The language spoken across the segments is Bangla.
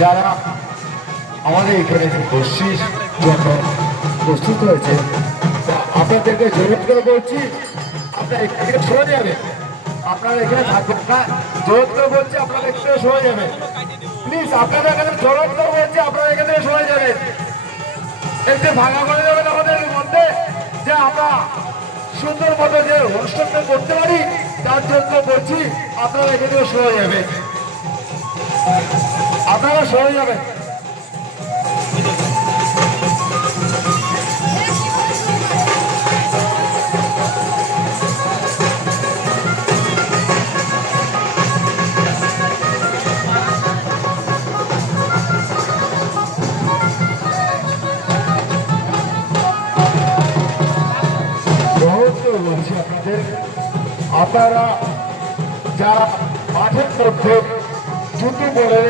যারা আমাদের এখানে যে বসির জন্য প্রস্তুত হয়েছে আপনাদেরকে জরুরত করে বলছি, আপনারা এখান যাবেন। থাকবেন না। জরুরত করে বলছি, আপনারা এখান সরে যাবেন। প্লিজ আপনাদের এখানে জরুরত করে বলছি, আপনারা এখান থেকে সরে যাবেন। একটু ভাঙা করে দেবেন আমাদের মধ্যে, যে আমরা সুন্দর মতো যে অনুষ্ঠানটা করতে পারি, তার জন্য বলছি, আপনারা এখান সরে যাবেন। আপনারা সরে যাবেন। আপনারা যারা মাঠের মধ্যে জুতো বলে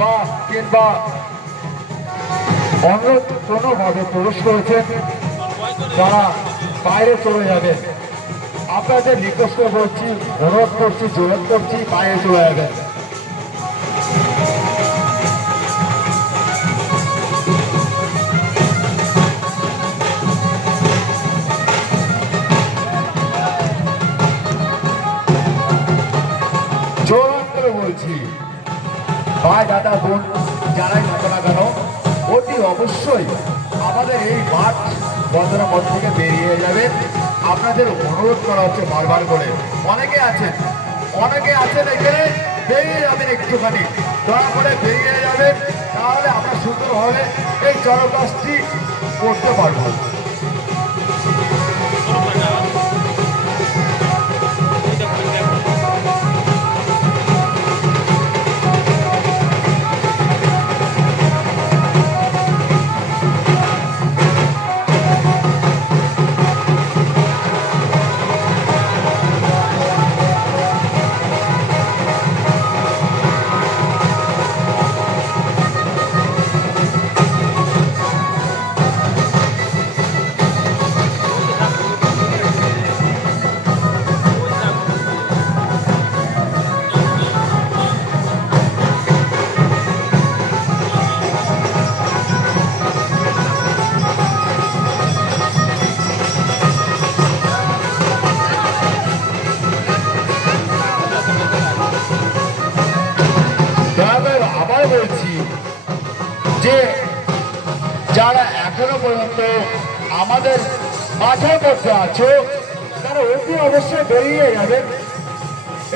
বা কিংবা অন্য কোনোভাবে প্রবেশ করেছেন তারা বাইরে চলে যাবে। আপনাদের রিকোয়েস্ট করছি, অনুরোধ করছি জোর করছি, বাইরে চলে যাবেন। ভাই দাদা বোন যারাই থাকো না কেন, অতি অবশ্যই আমাদের এই মাঠ বন্দরের মধ্যে থেকে বেরিয়ে যাবেন আপনাদের অনুরোধ করা হচ্ছে বারবার করে। অনেকে আছেন অনেকে আছেন এখানে, বেরিয়ে যাবেন একটুখানি। দয়া করে বেরিয়ে যাবেন, তাহলে আমরা সুন্দরভাবে এই জলকাজটি করতে পারব। যে যারা এখনও পর্যন্ত আমাদের মাথার মধ্যে আছো তারা অতি অবশ্যই বেরিয়ে যাবেন।